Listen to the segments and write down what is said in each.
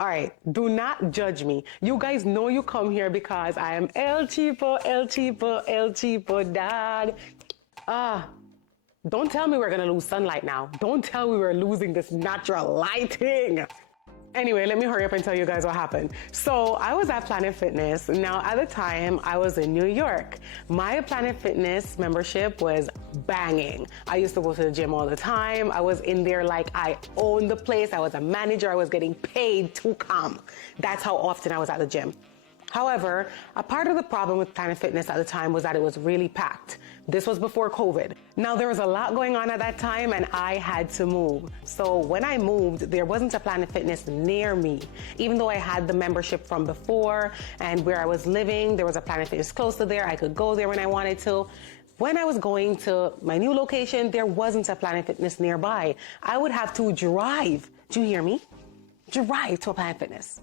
All right, do not judge me. You guys know you come here because I am El Cheapo, El Cheapo, El Cheapo, dog. Ah, don't tell me we're gonna lose sunlight now. Don't tell me we're losing this natural lighting. Anyway, let me hurry up and tell you guys what happened. So I was at Planet Fitness. Now, at the time, I was in New York. My Planet Fitness membership was banging. I used to go to the gym all the time. I was in there like I owned the place. I was a manager. I was getting paid to come. That's how often I was at the gym. However, a part of the problem with Planet Fitness at the time was that it was really packed. This was before COVID. Now, there was a lot going on at that time and I had to move. So when I moved, there wasn't a Planet Fitness near me. Even though I had the membership from before and where I was living, there was a Planet Fitness close to there. I could go there when I wanted to. When I was going to my new location, there wasn't a Planet Fitness nearby. I would have to drive. Do you hear me? Drive to a Planet Fitness.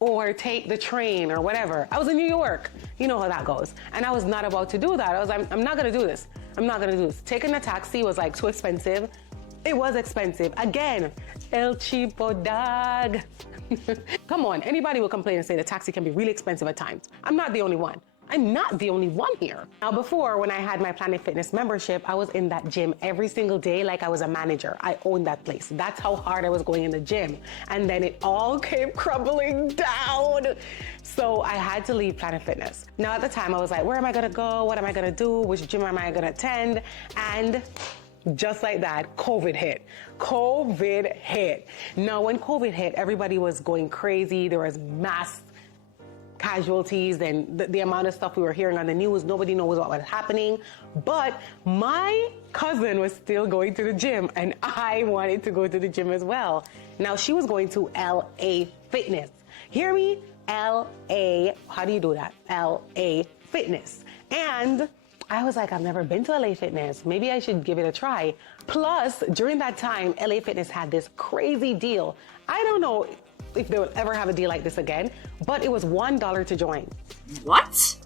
Or take the train or whatever. I was in New York. You know how that goes. And I was not about to do that. I was like, I'm not gonna do this. I'm not gonna do this. Taking a taxi was like too expensive. It was expensive. Again, El Cheapo dog. Come on, anybody will complain and say the taxi can be really expensive at times. I'm not the only one. I'm not the only one here. Now before, when I had my Planet Fitness membership, I was in that gym every single day like I was a manager. I owned that place. That's how hard I was going in the gym. And then it all came crumbling down. So I had to leave Planet Fitness. Now at the time I was like, where am I gonna go? What am I gonna do? Which gym am I gonna attend? And just like that, COVID hit. COVID hit. Now when COVID hit, everybody was going crazy. There was mass casualties and the amount of stuff we were hearing on the news. Nobody knows what was happening. But my cousin was still going to the gym and I wanted to go to the gym as well. Now she was going to LA Fitness. Hear me? LA, how do you do that? LA Fitness. And I was like, I've never been to LA Fitness. Maybe I should give it a try. Plus, during that time, LA Fitness had this crazy deal. I don't know if they will ever have a deal like this again, but it was $1 to join. What?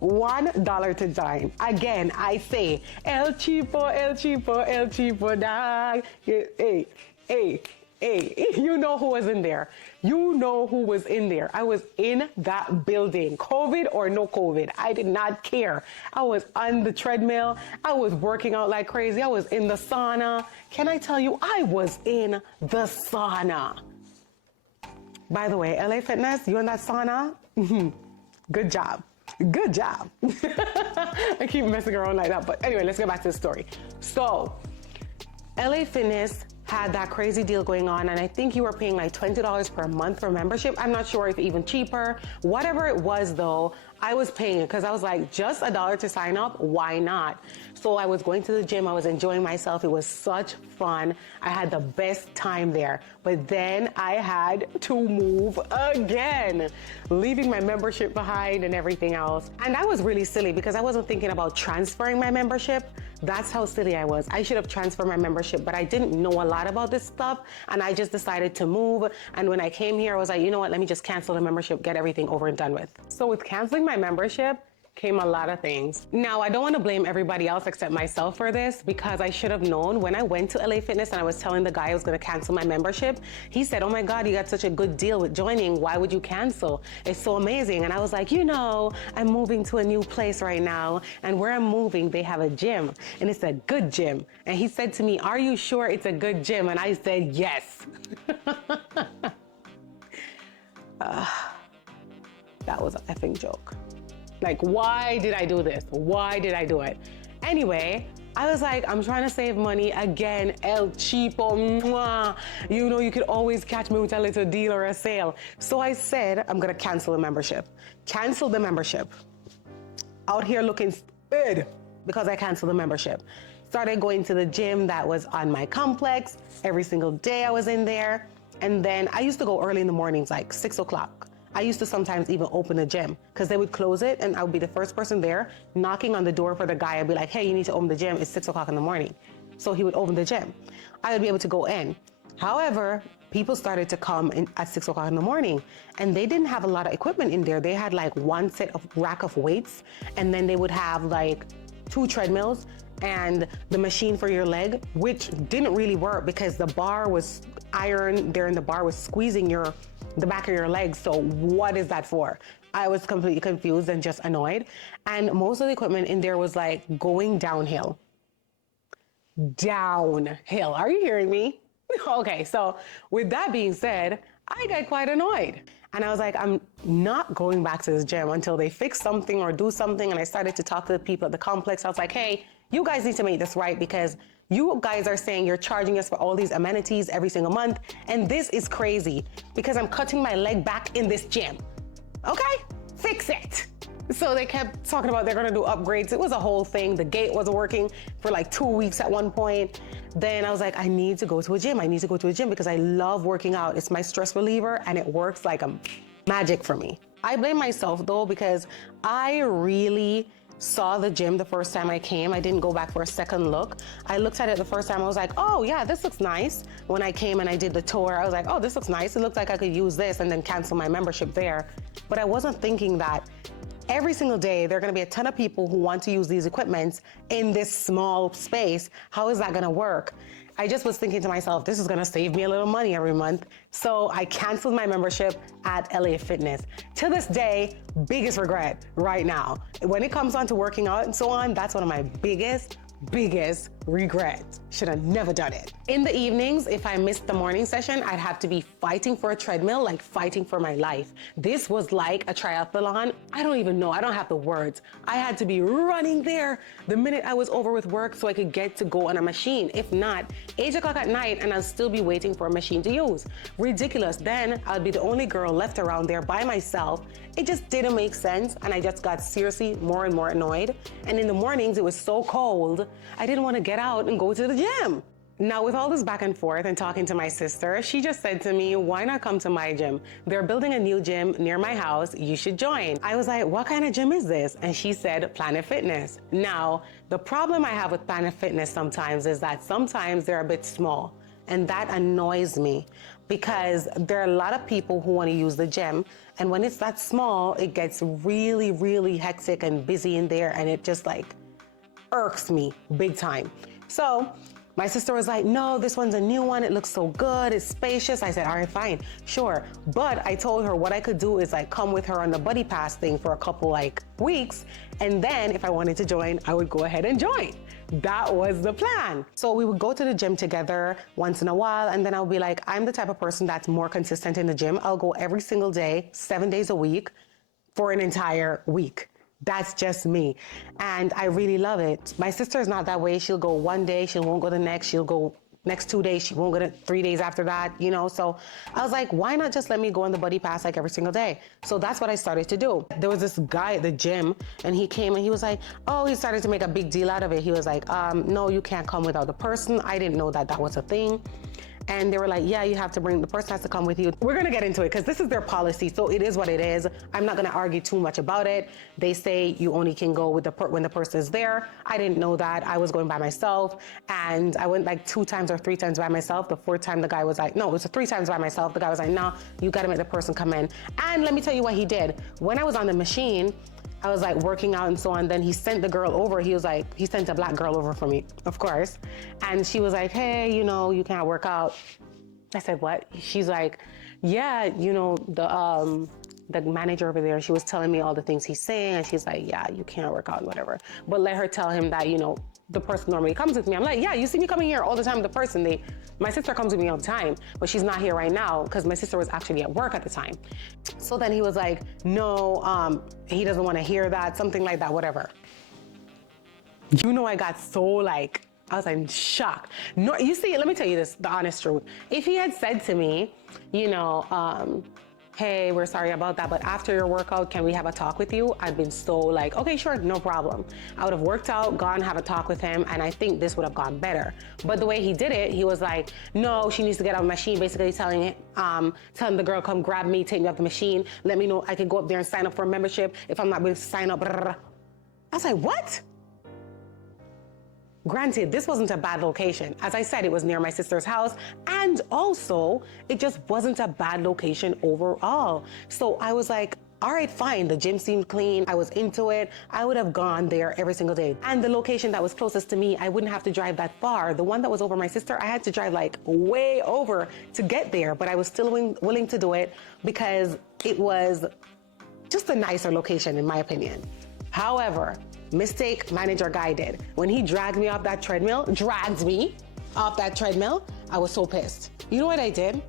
$1 to join. Again, I say, El Cheapo, El Cheapo, El Cheapo, dog. Hey, hey, hey, you know who was in there. You know who was in there. I was in that building, COVID or no COVID. I did not care. I was on the treadmill. I was working out like crazy. I was in the sauna. Can I tell you, I was in the sauna. By the way, LA Fitness, you in that sauna? Good job. Good job. I keep messing around like that. But anyway, let's get back to the story. So, LA Fitness had that crazy deal going on, and I think you were paying like $20 per month for membership. I'm not sure if even cheaper. Whatever it was though, I was paying it because I was like, just $1 to sign up, why not? So I was going to the gym, I was enjoying myself. It was such fun. I had the best time there. But then I had to move again, leaving my membership behind and everything else. And I was really silly because I wasn't thinking about transferring my membership. That's how silly I was. I should have transferred my membership, but I didn't know a lot about this stuff and I just decided to move. And when I came here, I was like, you know what, let me just cancel the membership, get everything over and done with. So with canceling my membership came a lot of things. Now, I don't want to blame everybody else except myself for this because I should have known when I went to LA Fitness and I was telling the guy I was going to cancel my membership. He said, oh my God, you got such a good deal with joining. Why would you cancel? It's so amazing. And I was like, you know, I'm moving to a new place right now. And where I'm moving, they have a gym and it's a good gym. And he said to me, are you sure it's a good gym? And I said, yes. That was an effing joke. Like, why did I do this? Why did I do it? Anyway, I was like, I'm trying to save money again. El Cheapo, mwah. You know, you could always catch me with a little deal or a sale. So I said, I'm gonna cancel the membership. Cancel the membership. Out here looking stupid because I canceled the membership. Started going to the gym that was on my complex. Every single day I was in there. And then I used to go early in the mornings, like 6 o'clock. I used to sometimes even open the gym because they would close it and I would be the first person there knocking on the door for the guy. I'd be like, hey, you need to open the gym. It's 6 o'clock in the morning. So he would open the gym. I would be able to go in. However, people started to come in at 6 o'clock in the morning and they didn't have a lot of equipment in there. They had like one set of rack of weights and then they would have like 2 treadmills and the machine for your leg, which didn't really work because the bar was iron there in the bar was squeezing the back of your legs. So what is that for? I was completely confused and just annoyed. And most of the equipment in there was like going downhill. Downhill. Are you hearing me? Okay, so with that being said, I got quite annoyed. And I was like, I'm not going back to this gym until they fix something or do something. And I started to talk to the people at the complex. I was like, hey, you guys need to make this right, because you guys are saying you're charging us for all these amenities every single month. And this is crazy because I'm cutting my leg back in this gym. Okay, fix it. So they kept talking about they're gonna do upgrades. It was a whole thing. The gate wasn't working for like 2 weeks at one point. Then I was like, I need to go to a gym. I need to go to a gym because I love working out. It's my stress reliever and it works like a magic for me. I blame myself though, because I really saw the gym the first time I came. I didn't go back for a second look. I looked at it the first time. I was like, oh yeah, this looks nice. When I came and I did the tour, I was like, oh, this looks nice. It looked like I could use this and then cancel my membership there. But I wasn't thinking that every single day, there are gonna be a ton of people who want to use these equipments in this small space. How is that gonna work? I just was thinking to myself, this is gonna save me a little money every month. So I canceled my membership at LA Fitness. To this day, biggest regret right now. When it comes on to working out and so on, that's one of my biggest regret. Should have never done it. In the evenings, if I missed the morning session, I'd have to be fighting for a treadmill, like fighting for my life. This was like a triathlon. I don't even know. I don't have the words. I had to be running there the minute I was over with work so I could get to go on a machine. If not, 8 o'clock at night and I'll still be waiting for a machine to use. Ridiculous. Then I'll be the only girl left around there by myself. It just didn't make sense, and I just got seriously more and more annoyed. And in the mornings, it was so cold, I didn't want to get out and go to the gym. Now, with all this back and forth and talking to my sister, she just said to me, why not come to my gym? They're building a new gym near my house. You should join. I was like, what kind of gym is this? And she said, Planet Fitness. Now, the problem I have with Planet Fitness sometimes is that sometimes they're a bit small. And that annoys me because there are a lot of people who want to use the gym. And when it's that small, it gets really, really hectic and busy in there. And it just like irks me big time. So my sister was like, no, this one's a new one. It looks so good. It's spacious. I said, all right, fine, sure. But I told her what I could do is like come with her on the buddy pass thing for a couple like weeks. And then if I wanted to join, I would go ahead and join. That was the plan. So we would go to the gym together once in a while. And then I'll be like, I'm the type of person that's more consistent in the gym. I'll go every single day, 7 days a week for an entire week. That's just me. And I really love it. My sister is not that way. She'll go one day, she won't go the next. She'll go next 2 days, she won't go to 3 days after that, you know? So I was like, why not just let me go on the buddy pass like every single day? So that's what I started to do. There was this guy at the gym and he came and he was like, oh, he started to make a big deal out of it. He was like, no, you can't come without the person. I didn't know that that was a thing. And they were like, yeah, you have to bring, the person has to come with you. We're gonna get into it because this is their policy. So it is what it is. I'm not gonna argue too much about it. They say you only can go with when the person is there. I didn't know that. I was going by myself and I went like 2 times or 3 times by myself. The 4th time the guy was like, no, it was 3 times by myself. The guy was like, no, you gotta make the person come in. And let me tell you what he did. When I was on the machine, I was like working out and so on. Then he sent the girl over. He was like, he sent a black girl over for me, of course. And she was like, hey, you know, you can't work out. I said, what? She's like, yeah, you know, the manager over there, she was telling me all the things he's saying. And she's like, yeah, you can't work out, whatever. But let her tell him that, you know, the person normally comes with me. I'm like, yeah, you see me coming here all the time with the person. My sister comes with me all the time, but she's not here right now because my sister was actually at work at the time. So then he was like, no, he doesn't want to hear that, something like that, whatever. You know, I got so like, I was like shocked. No, you see, let me tell you this, the honest truth. If he had said to me, you know, hey, we're sorry about that, but after your workout, can we have a talk with you? I've been so like, okay, sure, no problem. I would have worked out, gone, have a talk with him, and I think this would have gone better. But the way he did it, he was like, no, she needs to get on the machine, basically telling the girl, come grab me, take me off the machine, let me know I can go up there and sign up for a membership. If I'm not able to sign up, I was like, what? Granted, this wasn't a bad location. As I said, it was near my sister's house, and also it just wasn't a bad location overall. So I was like, All right, fine. The gym seemed clean. I was into it. I would have gone there every single day. And the location that was closest to me, I wouldn't have to drive that far. The one that was over my sister, I had to drive like way over to get there, but I was still willing to do it because it was just a nicer location, in my opinion. However, mistake manager guy did. When he dragged me off that treadmill, I was so pissed. You know what I did?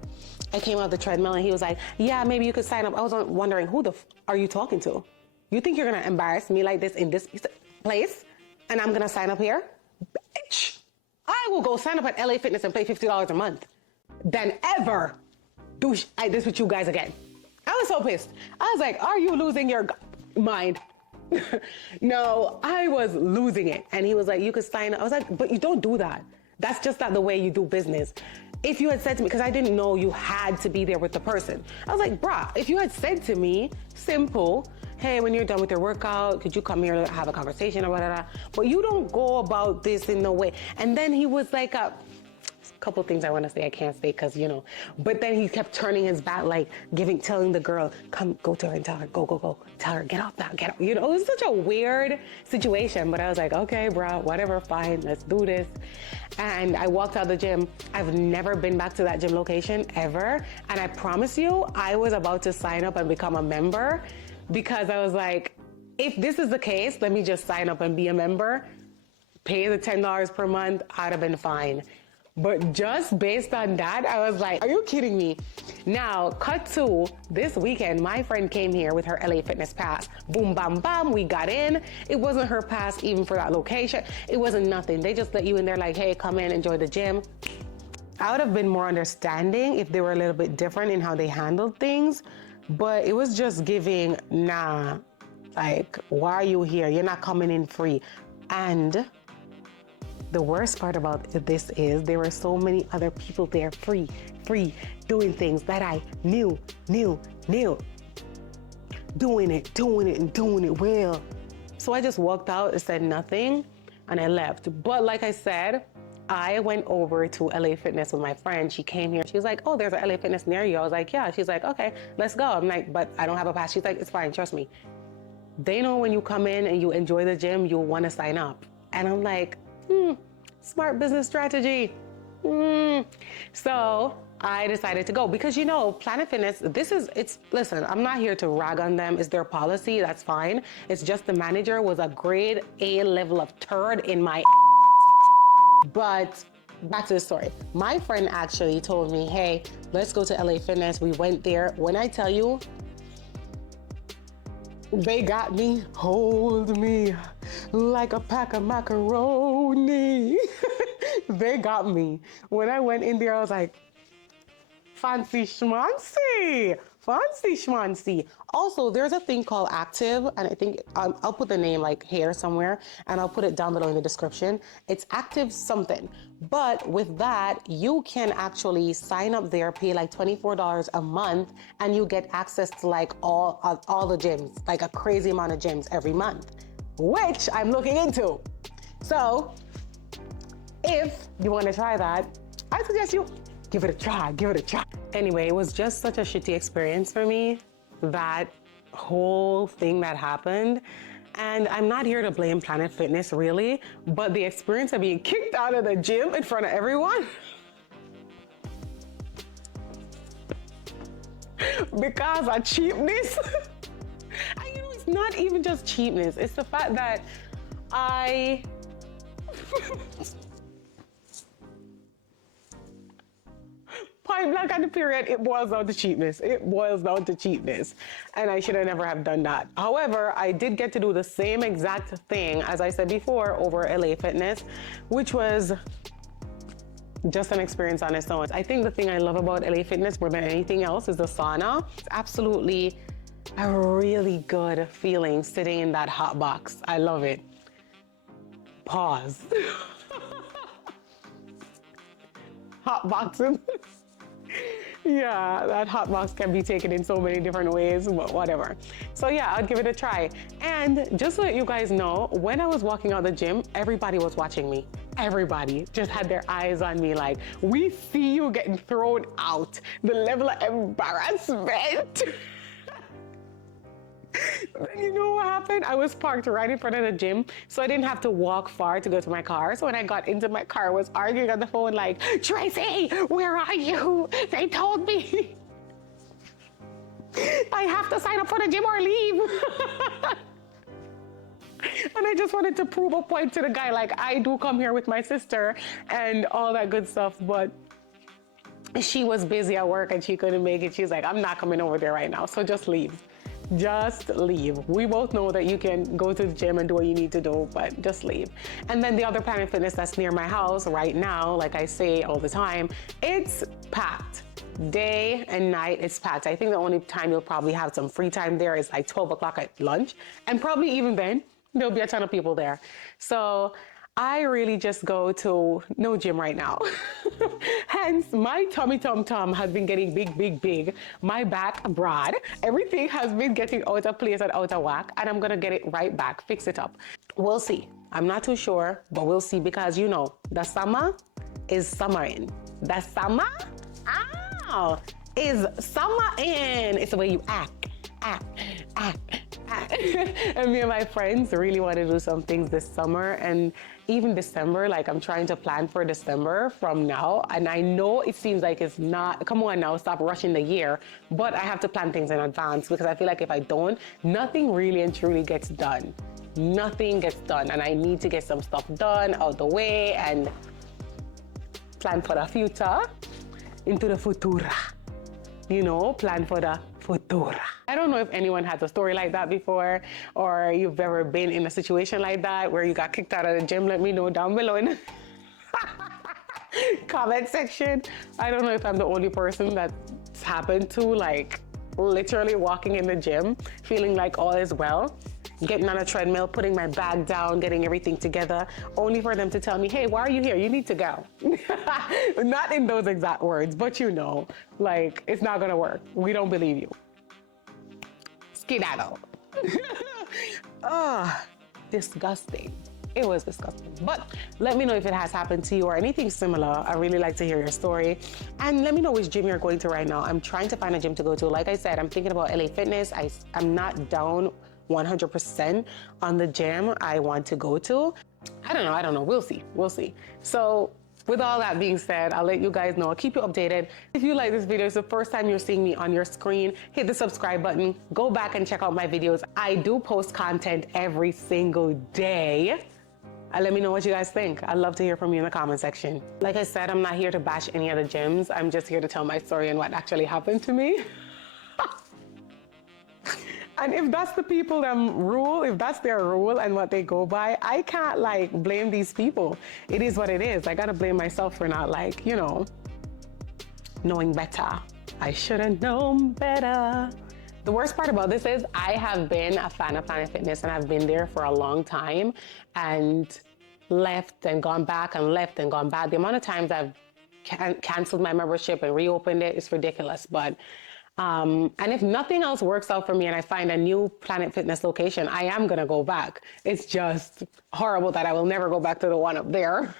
I came off the treadmill and he was like, yeah, maybe you could sign up. I was wondering, who the are you talking to? You think you're going to embarrass me like this in this place? And I'm going to sign up here? Bitch, I will go sign up at LA Fitness and pay $50 a month than ever do this with you guys again. I was so pissed. I was like, are you losing your mind? No, I was losing it. And he was like, you could sign up. I was like, but you don't do that. That's just not the way you do business. If you had said to me, because I didn't know you had to be there with the person. I was like, brah, if you had said to me, simple, hey, when you're done with your workout, could you come here and have a conversation or whatever? But you don't go about this in no way. And then he was like, a couple things I want to say I can't say because, you know, but then he kept turning his back, like telling the girl, come, go to her and tell her, go, tell her, get off now, get off. You know, it was such a weird situation, but I was like, okay, bro, whatever, fine, let's do this. And I walked out of the gym. I've never been back to that gym location ever. And I promise you, I was about to sign up and become a member because I was like, if this is the case, let me just sign up and be a member, pay the $10 per month, I'd have been fine. But just based on that, I was like, are you kidding me? Now, cut to this weekend, my friend came here with her LA Fitness pass. Boom, bam, bam, we got in. It wasn't her pass even for that location. It wasn't nothing. They just let you in there like, hey, come in, enjoy the gym. I would have been more understanding if they were a little bit different in how they handled things, but it was just giving, nah, like, why are you here? You're not coming in free. And the worst part about this is there were so many other people there free, doing things that I knew. Doing it well. So I just walked out and said nothing and I left. But like I said, I went over to LA Fitness with my friend. She came here. She was like, oh, there's a LA Fitness near you. I was like, yeah. She's like, okay, let's go. I'm like, but I don't have a pass. She's like, it's fine, trust me. They know when you come in and you enjoy the gym, you'll want to sign up. And I'm like, smart business strategy. So I decided to go because, you know, Planet Fitness, listen, I'm not here to rag on them. It's their policy. That's fine. It's just the manager was a grade A level of turd in my. But back to the story. My friend actually told me, hey, let's go to LA Fitness. We went there. When I tell you, they got me, hold me like a pack of macaroni. They got me. When I went in there, I was like, fancy schmancy. Also, there's a thing called Active, and I think I'll put the name like here somewhere, and I'll put it down below in the description. It's Active something. But with that, you can actually sign up there, pay like $24 a month, and you get access to like all the gyms, like a crazy amount of gyms every month, which I'm looking into. So if you want to try that, I suggest you give it a try. Anyway, it was just such a shitty experience for me, that whole thing that happened. And I'm not here to blame Planet Fitness, really, but the experience of being kicked out of the gym in front of everyone because of cheapness. And you know, it's not even just cheapness. It's the fact that point blank at the period, it boils down to cheapness. And I should have never have done that. However, I did get to do the same exact thing, as I said before, over LA Fitness, which was just an experience on its own. I think the thing I love about LA Fitness more than anything else is the sauna. It's absolutely a really good feeling sitting in that hot box. I love it. Pause. Hot boxing. Yeah, that hot box can be taken in so many different ways, but whatever. So yeah, I'd give it a try. And just so that you guys know, when I was walking out the gym, everybody was watching me. Everybody just had their eyes on me like, we see you getting thrown out. The level of embarrassment. And you know what happened? I was parked right in front of the gym, so I didn't have to walk far to go to my car. So when I got into my car, I was arguing on the phone like, Tracy, where are you? They told me I have to sign up for the gym or leave. And I just wanted to prove a point to the guy, like, I do come here with my sister and all that good stuff, but she was busy at work and she couldn't make it. She's like, I'm not coming over there right now, so just leave. Just leave. We both know that you can go to the gym and do what you need to do, but just leave. And then the other Planet Fitness that's near my house right now, like I say all the time, it's packed. Day and night, it's packed. I think the only time you'll probably have some free time there is like 12 o'clock at lunch. And probably even then, there'll be a ton of people there. So I really just go to no gym right now. Hence, my tummy tum has been getting big, big, big. My back broad. Everything has been getting out of place and out of whack. And I'm gonna get it right back, fix it up. We'll see. I'm not too sure, but we'll see, because you know, the summer is summering. The summer, is summer in. It's the way you act. And me and my friends really want to do some things this summer, and even December. Like, I'm trying to plan for December from now, and I know it seems like it's not, come on now, stop rushing the year, but I have to plan things in advance, because I feel like if I don't, nothing really and truly gets done. Nothing gets done, and I need to get some stuff done out the way and plan for the future, into the futura. You know, plan for the futura. I don't know if anyone has a story like that before, or you've ever been in a situation like that where you got kicked out of the gym. Let me know down below in the comment section. I don't know if I'm the only person that's happened to, like, literally walking in the gym, feeling like all is well, getting on a treadmill, putting my bag down, getting everything together, only for them to tell me, hey, why are you here? You need to go. Not in those exact words, but you know, like, it's not gonna work. We don't believe you. Skedaddle. Disgusting. It was disgusting. But let me know if it has happened to you or anything similar. I really like to hear your story. And let me know which gym you're going to right now. I'm trying to find a gym to go to. Like I said, I'm thinking about LA Fitness. I'm not down 100% on the gym I want to go to. I don't know. We'll see. So with all that being said, I'll let you guys know. I'll keep you updated. If you like this video, it's the first time you're seeing me on your screen, hit the subscribe button. Go back and check out my videos. I do post content every single day. And let me know what you guys think. I'd love to hear from you in the comment section. Like I said, I'm not here to bash any other gyms. I'm just here to tell my story and what actually happened to me. And if that's the people rule, if that's their rule and what they go by, I can't, like, blame these people. It is what it is. I gotta blame myself for not, like, you know, knowing better. I should have known better. The worst part about this is I have been a fan of Planet Fitness, and I've been there for a long time, and left and gone back and left and gone back. The amount of times I've canceled my membership and reopened it is ridiculous. But and if nothing else works out for me and I find a new Planet Fitness location, I am gonna go back. It's just horrible that I will never go back to the one up there.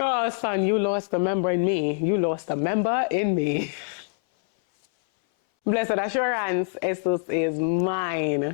Oh, son, you lost a member in me. You lost a member in me. Blessed assurance, Jesus is mine.